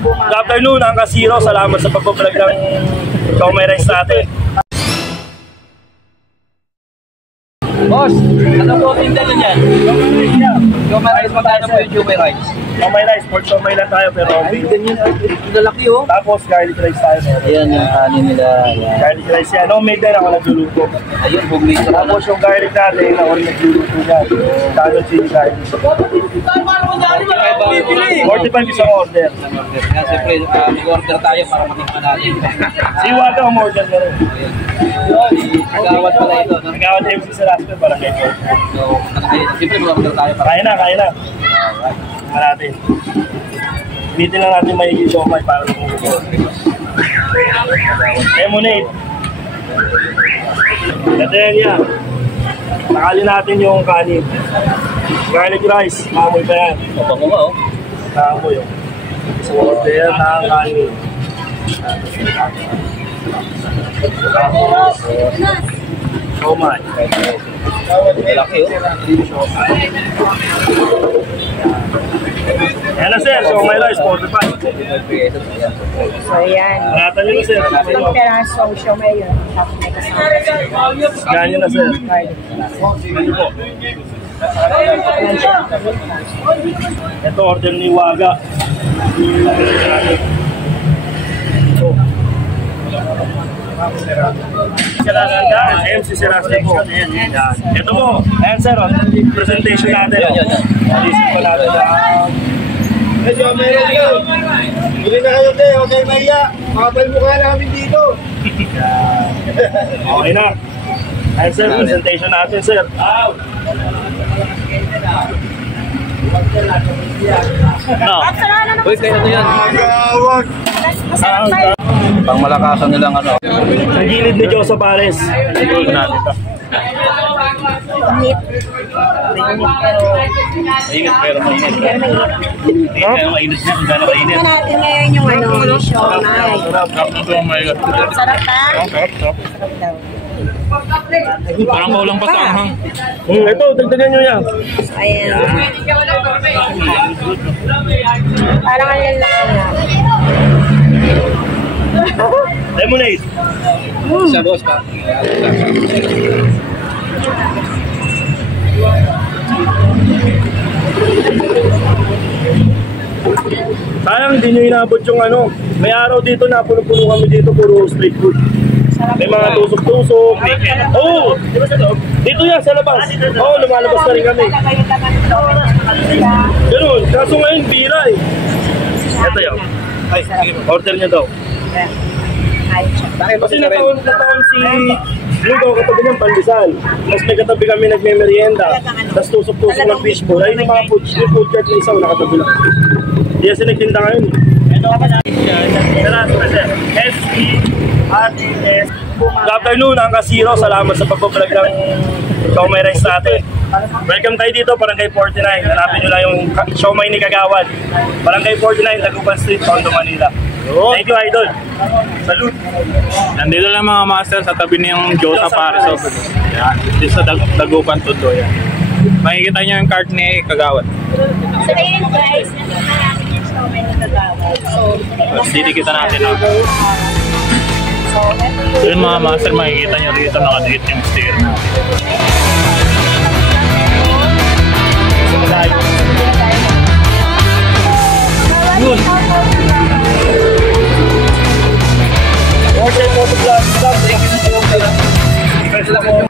Good afternoon, ang Kasiro. Salamat sa pagpapalag ng Siomai Rice natin. Boss, ano po tinda nyo dyan? Siomai Rice, magkano po yung Siomai Rice? Siomai Rice, pork siomai lang tayo pero okay. Ganyan, lalaki oh. Tapos garlic rice tayo. Ayan yung kanin nila. Garlic rice yan. Homemade din ako nagluluto. Ayun, homemade na. Tapos yung garlic natin, ako rin nagluluto yan. Tanong chili garlic. 45 isang order. Kaya siyempre, mag-order tayo para matikman natin. Siwaga, umorder na rin. Nagawad pala ito. Nagawad MC sa last time, parang kayo. So, siyempre mag-order tayo para. Kaya na, kaya na. Kaya natin. Bitin lang natin may siomai para lumulog. Lemonade. Ito yan yan. Nakalin natin yung kanin. Garlic rice. Nakamoy pa yan. Pabango nga oh. Nakamoy yun. So, order yan na kanin. Siomai. Laki oh. Yan na sir, siomai rice, 45. So yan. Nakatan nyo na sir. Ang perasong siomai yun. Tapos may kasama. Yan yun na sir. Ito order ni Waga. MC Serastio po. Ito po. Ayan sir, presentation natin. Alisin pa natin Medyo meron yun. Bili na kayo te, huwag kayo mahiya. Makapal mukha namin dito. Okay na. Ayan sir, presentation natin sir. No. Uy, kayo ano yan? Agawag. Pang malakasan nilang ano. Sa gilid ni Josa Pares. Siguro natin ito. Init. Mainit pero mainit. Pero mainit. Kaya mainit niya kung gano'n mainit. Tignan natin ngayon yung ano, yung siomai. Sarap ba? Sarap daw. Parang maulang pa sa anghang. Ito, dagdagan nyo yan. Ayan. Parang ang lalaki na. Lemonade. Sa boss pa. Sayang hindi nyo inabot yung ano. May araw dito na puno-puno kami dito, puro street food. May mga tusok-tusok. Oo! Dito yan, sa labas. Oo, lumalabas na rin kami. Ganun, kaso ngayon, bira eh. Ito yun. Ay, order niya daw. Kasi nataon si Lugaw katabi ng pandesal. Tapos may katabi kami nagme-merienda. Tapos tusok-tusok ng fishbowl. Ayun yung mga food cart na isa, nakatabi lang. Hindi kasi nagtinda ngayon. Ito ka pa natin siya. S-E-R-E-S. Good afternoon, ang Kasiro. Salamat sa pagpapalag ng Siomai Rice natin. Welcome tayo dito, Barangay 49. Hanapin nyo lang yung siomai ni Kagawad. Barangay 49, Dagupan Street, Tondo, Manila. Thank you, Idol. Salute. Nandito lang mga master sa tabi niyong Josa Pares. Yan, dito sa Dagupan, Tondo. Yan. Makikita niyo yung cart ni Kagawad. So ayun guys, natin yung siomai ni Kagawad. So, Didikita natin. No? So, Yun mga master, makikita niyo rito nakadikit yung sticker natin. Good. Order mo sa vlog. Thank you.